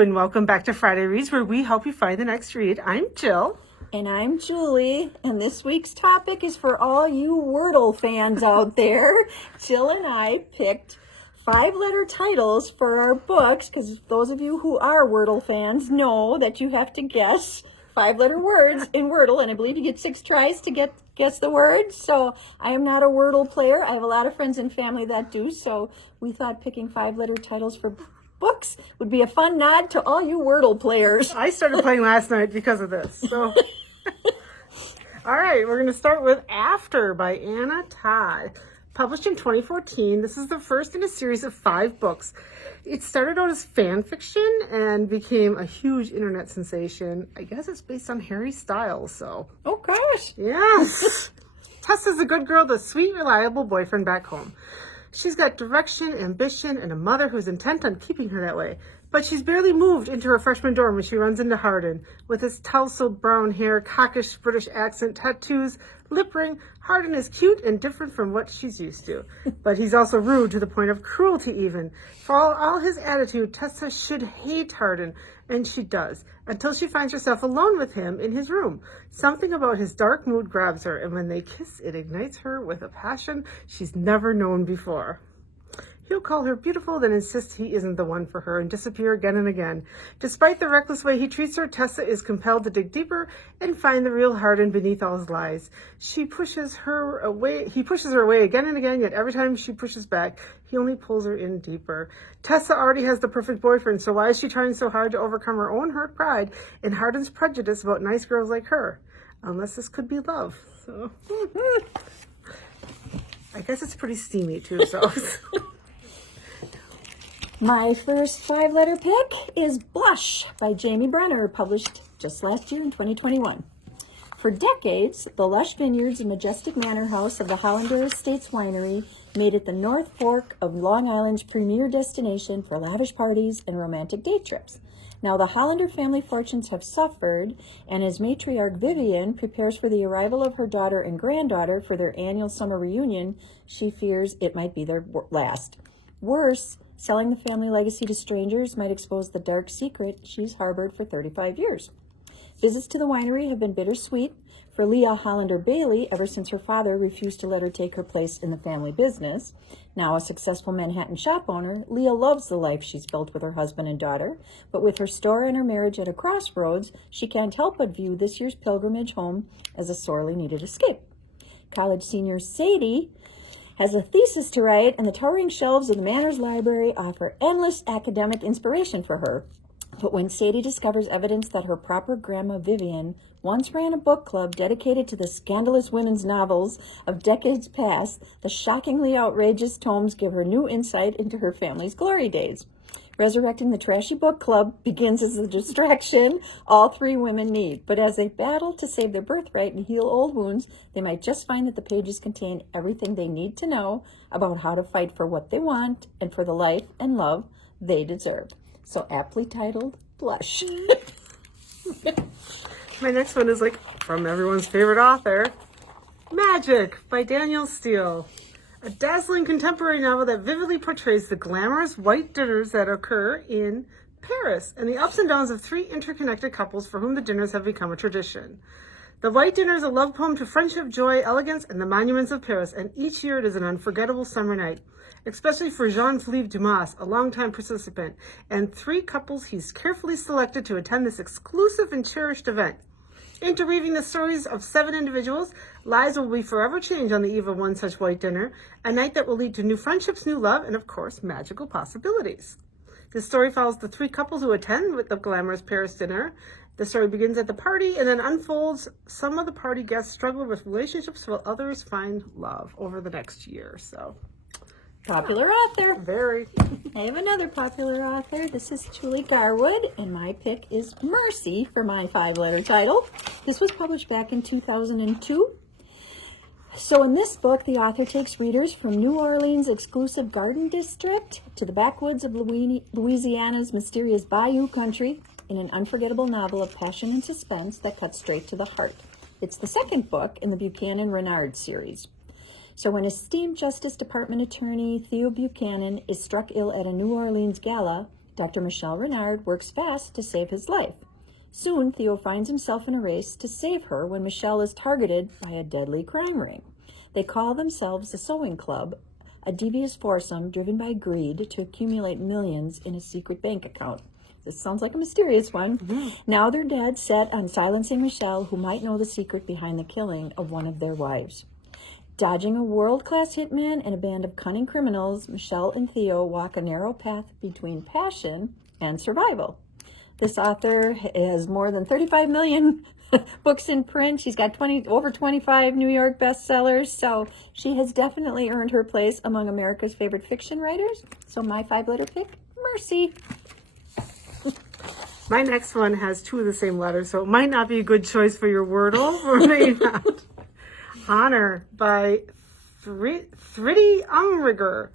and welcome back to Friday Reads, where we help you find the next read. I'm Jill. And I'm Julie, and this week's topic is for all you Wordle fans out there. Jill and I picked 5-letter titles for our books, because those of you who are Wordle fans know that you have to guess 5-letter words in Wordle, and I believe you get 6 tries to guess the words. So I am not a Wordle player. I have a lot of friends and family that do, so we thought picking 5-letter titles for books would be a fun nod to all you Wordle players. I started playing last night because of this. So, all right, we're going to start with After by Anna Todd. Published in 2014, this is the first in a series of 5 books. It started out as fan fiction and became a huge internet sensation. I guess it's based on Harry Styles, so. Oh, gosh. Yes. Tessa's a good girl, the sweet, reliable boyfriend back home. She's got direction, ambition, and a mother who's intent on keeping her that way. But she's barely moved into her freshman dorm when she runs into Hardin. With his tousled brown hair, cockish British accent, tattoos, lip ring, Hardin is cute and different from what she's used to. But he's also rude to the point of cruelty even. For all his attitude, Tessa should hate Hardin, and she does, until she finds herself alone with him in his room. Something about his dark mood grabs her, and when they kiss, it ignites her with a passion she's never known before. He'll call her beautiful, then insist he isn't the one for her and disappear again and again. Despite the reckless way he treats her, Tessa is compelled to dig deeper and find the real Hardin beneath all his lies. He pushes her away again and again, yet every time she pushes back, he only pulls her in deeper. Tessa already has the perfect boyfriend, so why is she trying so hard to overcome her own hurt pride and Hardin's prejudice about nice girls like her? Unless this could be love. So I guess it's pretty steamy too, so. My first 5-letter pick is Blush by Jamie Brenner, published just last year in 2021. For decades, the lush vineyards and majestic manor house of the Hollander Estates Winery made it the North Fork of Long Island's premier destination for lavish parties and romantic day trips. Now the Hollander family fortunes have suffered, and as matriarch Vivian prepares for the arrival of her daughter and granddaughter for their annual summer reunion, she fears it might be their last. Worse, selling the family legacy to strangers might expose the dark secret she's harbored for 35 years. Visits to the winery have been bittersweet for Leah Hollander Bailey ever since her father refused to let her take her place in the family business. Now a successful Manhattan shop owner, Leah loves the life she's built with her husband and daughter, but with her store and her marriage at a crossroads, she can't help but view this year's pilgrimage home as a sorely needed escape. College senior Sadie has a thesis to write, and the towering shelves of the Manor's library offer endless academic inspiration for her. But when Sadie discovers evidence that her proper grandma Vivian once ran a book club dedicated to the scandalous women's novels of decades past, the shockingly outrageous tomes give her new insight into her family's glory days. Resurrecting the trashy book club begins as the distraction all 3 women need. But as they battle to save their birthright and heal old wounds, they might just find that the pages contain everything they need to know about how to fight for what they want and for the life and love they deserve. So aptly titled, Blush. My next one is from everyone's favorite author, Magic by Danielle Steele. A dazzling contemporary novel that vividly portrays the glamorous white dinners that occur in Paris and the ups and downs of 3 interconnected couples for whom the dinners have become a tradition. The White Dinner is a love poem to friendship, joy, elegance, and the monuments of Paris, and each year it is an unforgettable summer night, especially for Jean-Philippe Dumas, a longtime participant, and 3 couples he's carefully selected to attend this exclusive and cherished event. Interweaving the stories of 7 individuals, lives will be forever changed on the eve of one such white dinner, a night that will lead to new friendships, new love, and of course, magical possibilities. The story follows the 3 couples who attend with the glamorous Paris dinner. The story begins at the party and then unfolds. Some of the party guests struggle with relationships while others find love over the next year. So, Popular author. Very. I have another popular author. This is Julie Garwood, and my pick is Mercy for my 5-letter title. This was published back in 2002. So in this book, the author takes readers from New Orleans' exclusive Garden District to the backwoods of Louisiana's mysterious Bayou Country in an unforgettable novel of passion and suspense that cuts straight to the heart. It's the second book in the Buchanan-Renard series. So when esteemed Justice Department attorney Theo Buchanan is struck ill at a New Orleans gala, Dr. Michel Renard works fast to save his life. Soon, Theo finds himself in a race to save her when Michelle is targeted by a deadly crime ring. They call themselves the Sewing Club, a devious foursome driven by greed to accumulate millions in a secret bank account. This sounds like a mysterious one. Mm-hmm. Now they're dead set on silencing Michelle, who might know the secret behind the killing of one of their wives. Dodging a world-class hitman and a band of cunning criminals, Michelle and Theo walk a narrow path between passion and survival. This author has more than 35 million books in print. She's got over 25 New York bestsellers, so she has definitely earned her place among America's favorite fiction writers. So my 5-letter pick, Mercy. My next one has 2 of the same letters, so it might not be a good choice for your Wordle, or maybe not. Honor by Thridi Umrigar.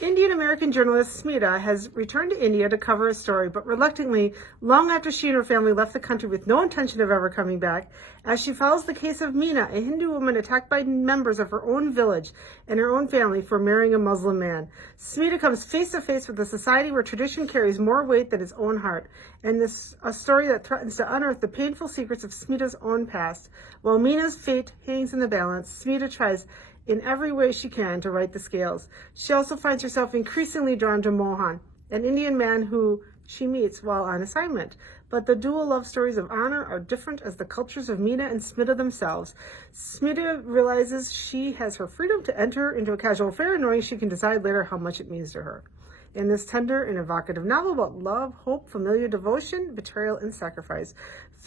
Indian-American journalist Smita has returned to India to cover a story, but reluctantly, long after she and her family left the country with no intention of ever coming back, as she follows the case of Meena, a Hindu woman attacked by members of her own village and her own family for marrying a Muslim man. Smita comes face to face with a society where tradition carries more weight than his own heart, and this a story that threatens to unearth the painful secrets of Smita's own past. While Meena's fate hangs in the balance, Smita tries in every way she can to right the scales. She also finds herself increasingly drawn to Mohan, an Indian man who she meets while on assignment. But the dual love stories of Honor are different as the cultures of Meena and Smita themselves. Smita realizes she has her freedom to enter into a casual affair, knowing she can decide later how much it means to her. In this tender and evocative novel about love, hope, familiar devotion, betrayal, and sacrifice,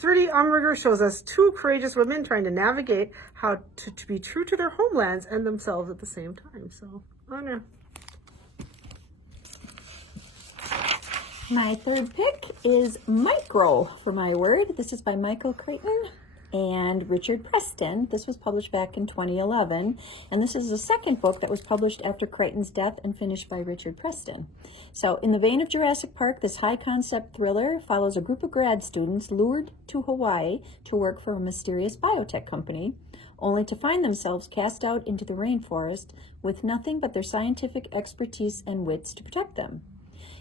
Thridi Umrigar shows us 2 courageous women trying to navigate how to be true to their homelands and themselves at the same time. So, Honor. My 3rd pick is Micro for my word. This is by Michael Crichton and Richard Preston. This was published back in 2011, and this is the 2nd book that was published after Crichton's death and finished by Richard Preston. So in the vein of Jurassic Park, this high-concept thriller follows a group of grad students lured to Hawaii to work for a mysterious biotech company, only to find themselves cast out into the rainforest with nothing but their scientific expertise and wits to protect them.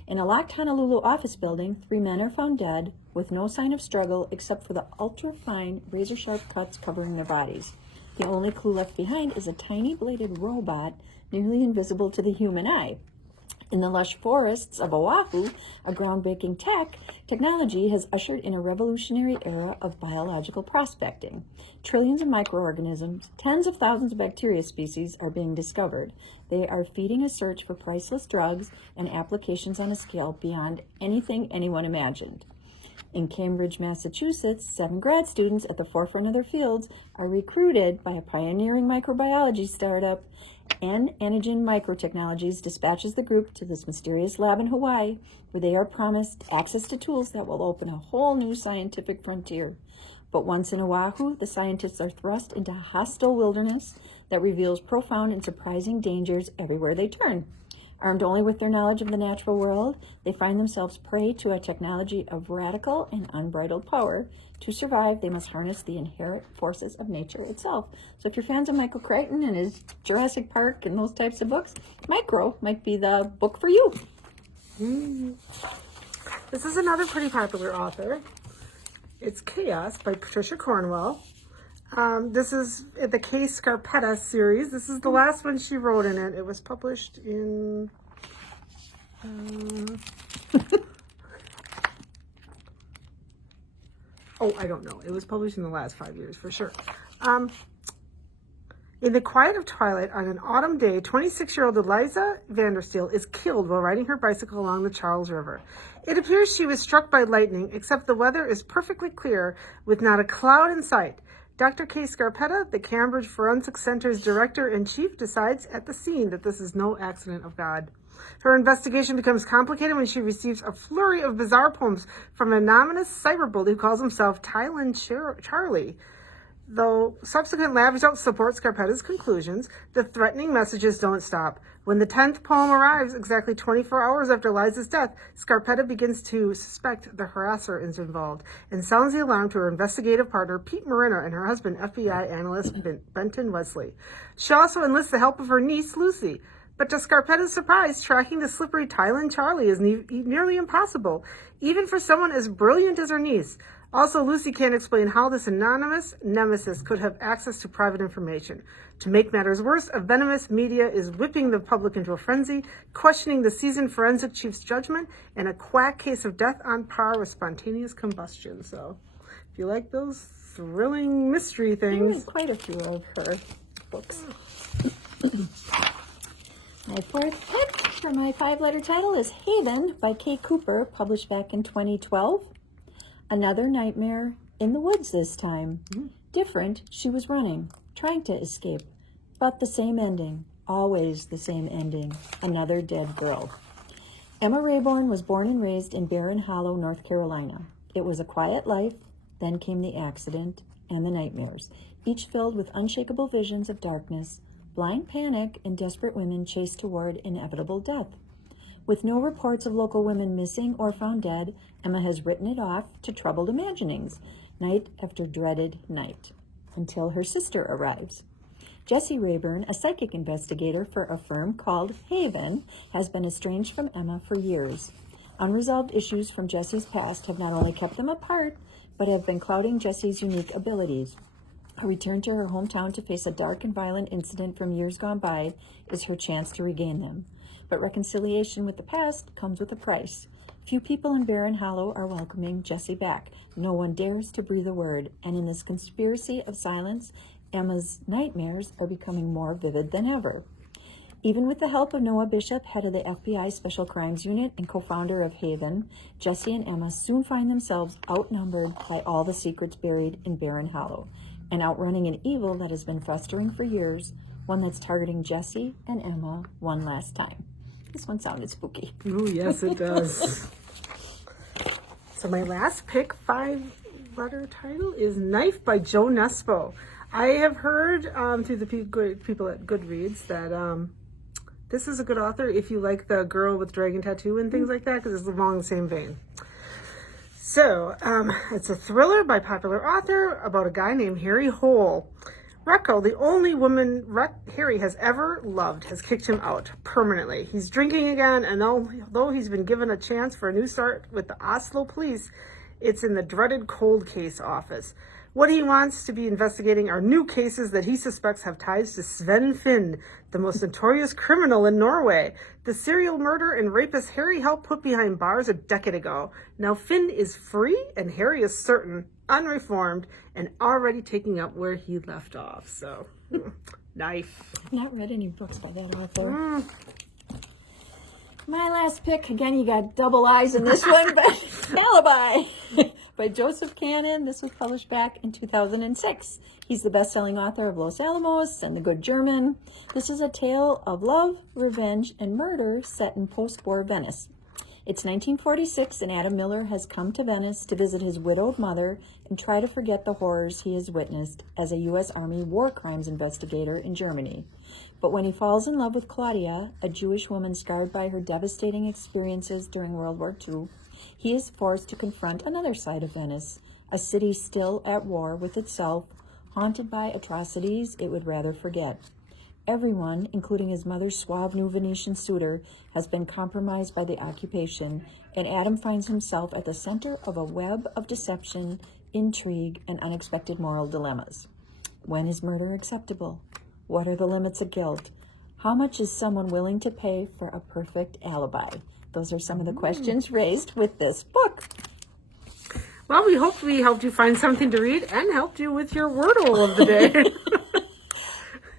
In a locked Honolulu office building, 3 men are found dead with no sign of struggle except for the ultra-fine, razor-sharp cuts covering their bodies. The only clue left behind is a tiny bladed robot nearly invisible to the human eye. In the lush forests of Oahu, a groundbreaking technology has ushered in a revolutionary era of biological prospecting. Trillions of microorganisms, tens of thousands of bacteria species are being discovered. They are feeding a search for priceless drugs and applications on a scale beyond anything anyone imagined. In Cambridge, Massachusetts, 7 grad students at the forefront of their fields are recruited by a pioneering microbiology startup. Antigen Microtechnologies dispatches the group to this mysterious lab in Hawaii, where they are promised access to tools that will open a whole new scientific frontier. But once in Oahu, the scientists are thrust into a hostile wilderness that reveals profound and surprising dangers everywhere they turn. Armed only with their knowledge of the natural world, they find themselves prey to a technology of radical and unbridled power. To survive, they must harness the inherent forces of nature itself. So if you're fans of Michael Crichton and his Jurassic Park and those types of books, Micro might be the book for you. This is another pretty popular author. It's Chaos by Patricia Cornwell. This is the Kay Scarpetta series. This is the last one she wrote in it. It was published in... I don't know. It was published in the last 5 years for sure. In the quiet of twilight on an autumn day, 26-year-old Eliza Vandersteel is killed while riding her bicycle along the Charles River. It appears she was struck by lightning, except the weather is perfectly clear with not a cloud in sight. Dr. Kay Scarpetta, the Cambridge Forensic Center's director-in-chief, decides at the scene that this is no accident of God. Her investigation becomes complicated when she receives a flurry of bizarre poems from an anonymous cyberbully who calls himself Thailand Charlie. Though subsequent lab results support Scarpetta's conclusions, the threatening messages don't stop. When the 10th poem arrives, exactly 24 hours after Liza's death, Scarpetta begins to suspect the harasser is involved and sounds the alarm to her investigative partner, Pete Mariner, and her husband, FBI analyst Benton Wesley. She also enlists the help of her niece, Lucy. But to Scarpetta's surprise, tracking the slippery Thailand Charlie is nearly impossible, even for someone as brilliant as her niece. Also, Lucy can't explain how this anonymous nemesis could have access to private information. To make matters worse, a venomous media is whipping the public into a frenzy, questioning the seasoned forensic chief's judgment, and a quack case of death on par with spontaneous combustion. So, if you like those thrilling mystery things... Quite a few of her books. My fourth pick for my 5-letter title is Haven by Kay Cooper, published back in 2012. Another nightmare in the woods this time. Different, she was running, trying to escape, but the same ending, always the same ending, another dead girl. Emma Rayborn was born and raised in Barron Hollow, North Carolina. It was a quiet life, then came the accident and the nightmares, each filled with unshakable visions of darkness, blind panic, and desperate women chased toward inevitable death. With no reports of local women missing or found dead, Emma has written it off to troubled imaginings, night after dreaded night, until her sister arrives. Jessie Rayburn, a psychic investigator for a firm called Haven, has been estranged from Emma for years. Unresolved issues from Jessie's past have not only kept them apart, but have been clouding Jessie's unique abilities. A return to her hometown to face a dark and violent incident from years gone by is her chance to regain them. But reconciliation with the past comes with a price. Few people in Barron Hollow are welcoming Jessie back. No one dares to breathe a word, and in this conspiracy of silence, Emma's nightmares are becoming more vivid than ever. Even with the help of Noah Bishop, head of the FBI Special Crimes Unit and co-founder of Haven, Jessie and Emma soon find themselves outnumbered by all the secrets buried in Barron Hollow, and outrunning an evil that has been festering for years, one that's targeting Jessie and Emma one last time. This one sounded spooky. Oh, yes, it does. So my last pick, 5-letter title, is Knife by Joe Nesbo. I have heard through the people at Goodreads that this is a good author if you like the girl with dragon tattoo and things like that, because it's along the same vein. So, it's a thriller by popular author about a guy named Harry Hole. Recco, the only woman Harry has ever loved, has kicked him out permanently. He's drinking again, and although he's been given a chance for a new start with the Oslo police, it's in the dreaded cold case office. What he wants to be investigating are new cases that he suspects have ties to Sven Finn, the most notorious criminal in Norway. The serial murderer and rapist Harry helped put behind bars a decade ago. Now Finn is free, and Harry is certain, unreformed, and already taking up where he left off. So, Knife. I've not read any books by that author. My last pick, again, you got double eyes in this one, but Alibi by Joseph Cannon. This was published back in 2006. He's the best-selling author of Los Alamos and The Good German. This is a tale of love, revenge, and murder set in post-war Venice. It's 1946, and Adam Miller has come to Venice to visit his widowed mother and try to forget the horrors he has witnessed as a U.S. Army war crimes investigator in Germany. But when he falls in love with Claudia, a Jewish woman scarred by her devastating experiences during World War II, he is forced to confront another side of Venice, a city still at war with itself, haunted by atrocities it would rather forget. Everyone, including his mother's suave new Venetian suitor, has been compromised by the occupation, and Adam finds himself at the center of a web of deception, intrigue, and unexpected moral dilemmas. When is murder acceptable? What are the limits of guilt? How much is someone willing to pay for a perfect alibi? Those are some of the questions raised with this book. Well, we hope we helped you find something to read and helped you with your Wordle of the day.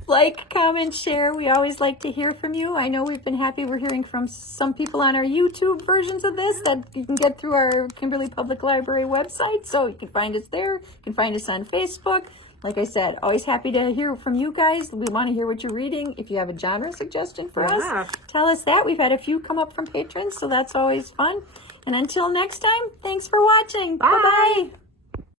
Like, comment, share. We always like to hear from you. I know we've been happy. We're hearing from some people on our YouTube versions of this that you can get through our Kimberly Public Library website. So you can find us there. You can find us on Facebook. Like I said, always happy to hear from you guys. We want to hear what you're reading. If you have a genre suggestion for us, tell us that. We've had a few come up from patrons, so that's always fun. And until next time, thanks for watching. Bye-bye.